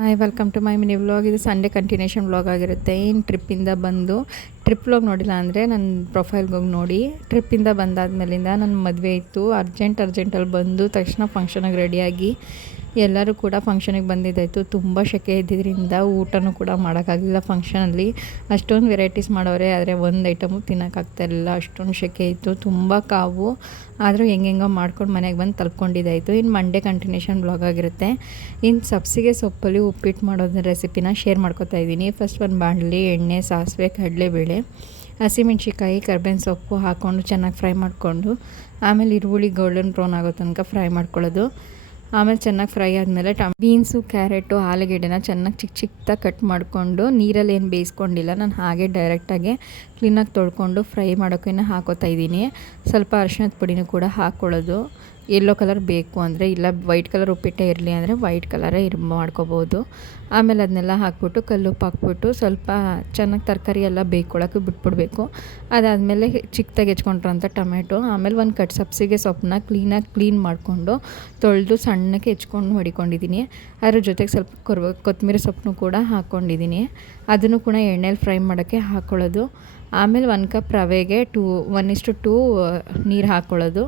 Hi, welcome to my mini vlog. ಇದು Sunday continuation vlog ಆಗಿರುತ್ತೆ. ಏನು ಟ್ರಿಪ್ಪಿಂದ ಬಂದು ಟ್ರಿಪ್ ವ್ಲಾಗ್ ನೋಡಿಲ್ಲ ಅಂದರೆ ನನ್ನ ಪ್ರೊಫೈಲ್ಗೆ ಹೋಗಿ ನೋಡಿ. ಟ್ರಿಪ್ಪಿಂದ ಬಂದಾದ್ಮೇಲಿಂದ ನನ್ನ ಮದುವೆ ಇತ್ತು. ಅರ್ಜೆಂಟಲ್ಲಿ ಬಂದು ತಕ್ಷಣ ಫಂಕ್ಷನಿಗೆ ರೆಡಿಯಾಗಿ ಎಲ್ಲರೂ ಕೂಡ ಫಂಕ್ಷನಿಗೆ ಬಂದಿದ್ದಾಯಿತು. ತುಂಬ ಸೆಕೆ ಇದ್ದಿದ್ದರಿಂದ ಊಟನೂ ಕೂಡ ಮಾಡೋಕ್ಕಾಗಲಿಲ್ಲ. ಫಂಕ್ಷನಲ್ಲಿ ಅಷ್ಟೊಂದು ವೆರೈಟೀಸ್ ಮಾಡೋರೆ, ಆದರೆ ಒಂದು ಐಟಮು ತಿನ್ನೋಕ್ಕಾಗ್ತಾಯಿರಲಿಲ್ಲ, ಅಷ್ಟೊಂದು ಸೆಕೆ ಇತ್ತು. ತುಂಬ ಕಾವು, ಆದರೂ ಹೆಂಗೆಂಗೋ ಮಾಡ್ಕೊಂಡು ಮನೆಗೆ ಬಂದು ತಲುಪ್ಕೊಂಡಿದ್ದಾಯಿತು. ಇನ್ನು ಮಂಡೇ ಕಂಟಿನ್ಯೂಷನ್ ವ್ಲಾಗ್ ಆಗಿರುತ್ತೆ. ಇನ್ನು ಸಬ್ಸಿಗೆ ಸೊಪ್ಪಲ್ಲಿ ಉಪ್ಪಿಟ್ಟು ಮಾಡೋದ್ರ ರೆಸಿಪಿನ ಶೇರ್ ಮಾಡ್ಕೊತಾ ಇದ್ದೀನಿ. ಫಸ್ಟ್ ಒಂದು ಬಾಣಲಿ, ಎಣ್ಣೆ, ಸಾಸಿವೆ, ಕಡಲೆಬೇಳೆ, ಹಸಿಮೆಣ್ಸಿಕಾಯಿ, ಕರ್ಬೇವಿನ ಸೊಪ್ಪು ಹಾಕ್ಕೊಂಡು ಚೆನ್ನಾಗಿ ಫ್ರೈ ಮಾಡಿಕೊಂಡು, ಆಮೇಲೆ ಈರುಳ್ಳಿ ಗೋಲ್ಡನ್ ಬ್ರೌನ್ ಆಗೋ ತನಕ ಫ್ರೈ ಮಾಡ್ಕೊಳ್ಳೋದು. ಆಮೇಲೆ ಚೆನ್ನಾಗಿ ಫ್ರೈ ಆದಮೇಲೆ ಬೀನ್ಸು, ಕ್ಯಾರೆಟು, ಆಲೂಗೆಡ್ಡೆನ ಚೆನ್ನಾಗಿ ಚಿಕ್ಕದಾಗಿ ಕಟ್ ಮಾಡಿಕೊಂಡು, ನೀರಲ್ಲಿ ಏನು ಬೇಯಿಸ್ಕೊಂಡಿಲ್ಲ, ನಾನು ಹಾಗೆ ಡೈರೆಕ್ಟಾಗಿ ಕ್ಲೀನಾಗಿ ತೊಳ್ಕೊಂಡು ಫ್ರೈ ಮಾಡೋಕ್ಕೇನೆ ಹಾಕೋತಾ ಇದ್ದೀನಿ. ಸ್ವಲ್ಪ ಅರಿಶಿಣದ ಪುಡಿನೂ ಕೂಡ ಹಾಕ್ಕೊಳ್ಳೋದು. ಯೆಲ್ಲೋ ಕಲರ್ ಬೇಕು ಅಂದರೆ, ಇಲ್ಲ ವೈಟ್ ಕಲರ್ ಉಪ್ಪಿಟ್ಟೆ ಇರಲಿ ಅಂದರೆ ವೈಟ್ ಕಲರೇ ಮಾಡ್ಕೋಬೋದು. ಆಮೇಲೆ ಅದನ್ನೆಲ್ಲ ಹಾಕ್ಬಿಟ್ಟು ಕಲ್ಲುಪ್ಪು ಹಾಕ್ಬಿಟ್ಟು ಸ್ವಲ್ಪ ಚೆನ್ನಾಗಿ ತರಕಾರಿ ಎಲ್ಲ ಬೇಯ್ಕೊಳ್ಳೋಕ್ಕೆ ಬಿಟ್ಬಿಡಬೇಕು. ಅದಾದಮೇಲೆ ಚಿಕ್ಕದಾಗಿ ಹೆಚ್ಕೊಂಡಿರೋಂಥ ಟೊಮೆಟೊ, ಆಮೇಲೆ ಒಂದು ಕಟ್ ಸಬ್ಸಿಗೆ ಸೊಪ್ಪನ್ನ ಕ್ಲೀನ್ ಮಾಡಿಕೊಂಡು ತೊಳೆದು ಸಣ್ಣಕ್ಕೆ ಹೆಚ್ಕೊಂಡು ಮಡಿಕೊಂಡಿದ್ದೀನಿ. ಅದ್ರ ಜೊತೆಗೆ ಸ್ವಲ್ಪ ಕೊತ್ತಂಬರಿ ಸೊಪ್ಪನ್ನು ಕೂಡ ಹಾಕ್ಕೊಂಡಿದ್ದೀನಿ. ಅದನ್ನು ಕೂಡ ಎಣ್ಣೆಲಿ ಫ್ರೈ ಮಾಡೋಕ್ಕೆ ಹಾಕ್ಕೊಳ್ಳೋದು. ಆಮೇಲೆ 1 ಕಪ್ ರವೆಗೆ 1:2 ನೀರು ಹಾಕ್ಕೊಳ್ಳೋದು.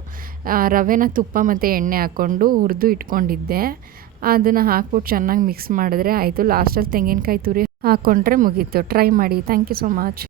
ರವೆನ ತುಪ್ಪ ಮತ್ತು ಎಣ್ಣೆ ಹಾಕ್ಕೊಂಡು ಹುರಿದು ಇಟ್ಕೊಂಡಿದ್ದೆ, ಅದನ್ನು ಹಾಕ್ಬಿಟ್ಟು ಚೆನ್ನಾಗಿ ಮಿಕ್ಸ್ ಮಾಡಿದ್ರೆ ಆಯಿತು. ಲಾಸ್ಟಲ್ಲಿ ತೆಂಗಿನಕಾಯಿ ತುರಿ ಹಾಕ್ಕೊಂಡ್ರೆ ಮುಗೀತು. ಟ್ರೈ ಮಾಡಿ. Thank you so much.